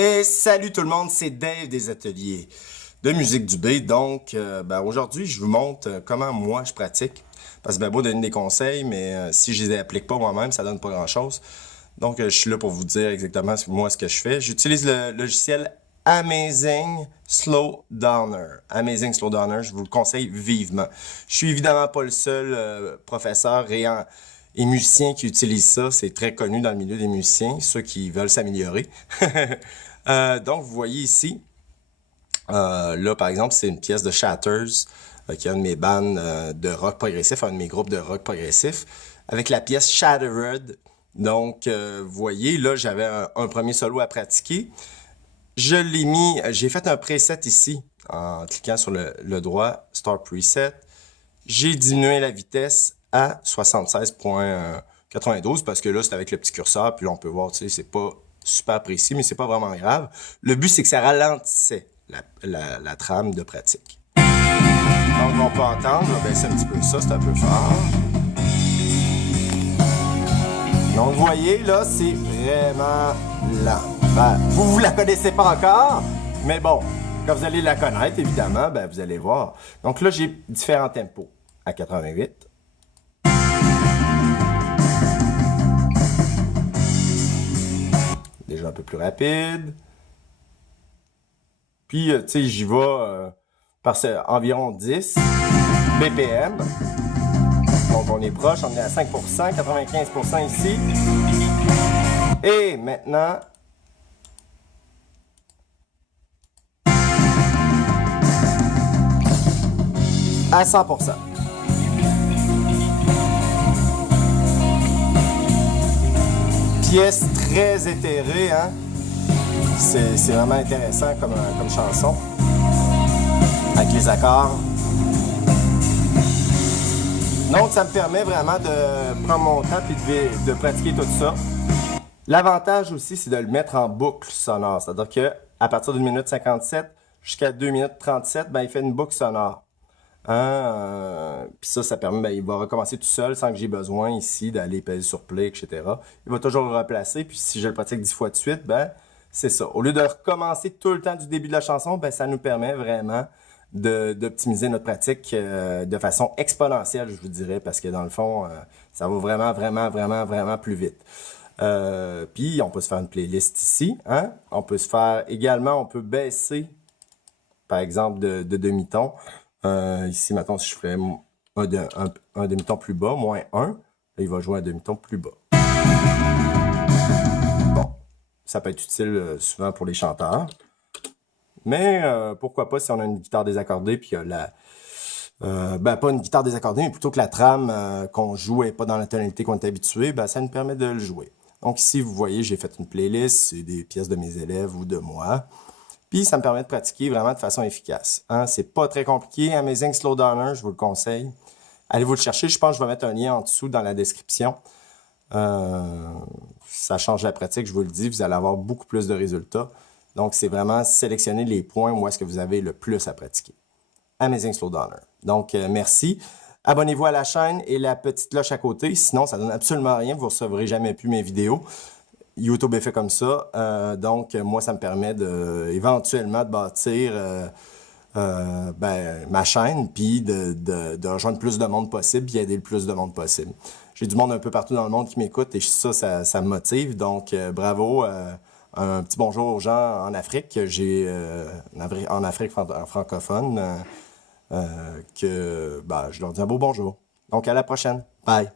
Et salut tout le monde, c'est Dave des ateliers de musique du B. Donc, aujourd'hui, je vous montre comment moi je pratique. Parce que beau donner des conseils, mais si je les applique pas moi-même, ça donne pas grand-chose. Donc, je suis là pour vous dire exactement moi ce que je fais. J'utilise le logiciel Amazing Slow Downer. Amazing Slow Downer, je vous le conseille vivement. Je suis évidemment pas le seul professeur et musicien qui utilise ça. C'est très connu dans le milieu des musiciens, ceux qui veulent s'améliorer. Donc, vous voyez ici, là, par exemple, c'est une pièce de Shatters, qui est un de mes bands de rock progressif, un de mes groupes de rock progressif, avec la pièce Shattered. Donc, vous voyez, là, j'avais un premier solo à pratiquer. Je l'ai mis, j'ai fait un preset ici, en cliquant sur le droit, Start Preset. J'ai diminué la vitesse à 76.92 parce que là, c'est avec le petit curseur, puis là, on peut voir, tu sais, c'est pas super précis, mais c'est pas vraiment grave. Le but, c'est que ça ralentissait la trame de pratique. Donc, on peut entendre, on va baisser un petit peu ça, c'est un peu fort. Donc, vous voyez, là, c'est vraiment lent. Vous la connaissez pas encore, mais bon, quand vous allez la connaître, évidemment, vous allez voir. Donc là, j'ai différents tempos. À 88. Déjà un peu plus rapide. Puis, tu sais, j'y vais par environ 10 BPM. Donc, on est proche, on est à 5%, 95% ici. Et maintenant, à 100%. Pièce très éthérée, hein? C'est vraiment intéressant comme chanson. Avec les accords. Donc, ça me permet vraiment de prendre mon temps et de pratiquer tout ça. L'avantage aussi, c'est de le mettre en boucle sonore. C'est-à-dire qu'à partir d'une minute 57 jusqu'à 2 minutes 37, il fait une boucle sonore. Puis ça permet, il va recommencer tout seul sans que j'ai besoin ici d'aller peser sur play, etc. Il va toujours le replacer, puis si je le pratique 10 fois de suite, c'est ça. Au lieu de recommencer tout le temps du début de la chanson, ça nous permet vraiment d'optimiser notre pratique de façon exponentielle, je vous dirais, parce que dans le fond, ça va vraiment plus vite. Puis on peut se faire une playlist ici, hein? On peut se faire également, on peut baisser, par exemple, de demi-ton. Ici, maintenant, si je ferais un demi-ton plus bas, moins 1, il va jouer un demi-ton plus bas. Bon, ça peut être utile souvent pour les chanteurs. Mais pourquoi pas si on a une guitare désaccordée, puis pas une guitare désaccordée, mais plutôt que la trame qu'on joue n'est pas dans la tonalité qu'on est habitué, ça nous permet de le jouer. Donc ici, vous voyez, j'ai fait une playlist, c'est des pièces de mes élèves ou de moi. Puis, ça me permet de pratiquer vraiment de façon efficace. C'est pas très compliqué. Amazing Slow Downer, je vous le conseille. Allez vous le chercher. Je pense que je vais mettre un lien en dessous dans la description. Ça change la pratique, je vous le dis. Vous allez avoir beaucoup plus de résultats. Donc, c'est vraiment sélectionner les points où est-ce que vous avez le plus à pratiquer. Amazing Slow Downer. Donc, merci. Abonnez-vous à la chaîne et la petite cloche à côté. Sinon, ça donne absolument rien. Vous ne recevrez jamais plus mes vidéos. YouTube est fait comme ça, donc moi ça me permet éventuellement de bâtir ma chaîne, puis de rejoindre plus de monde possible, puis aider le plus de monde possible. J'ai du monde un peu partout dans le monde qui m'écoute et ça me motive, donc bravo. Un petit bonjour aux gens en Afrique, en Afrique francophone, je leur dis un beau bonjour. Donc à la prochaine, bye!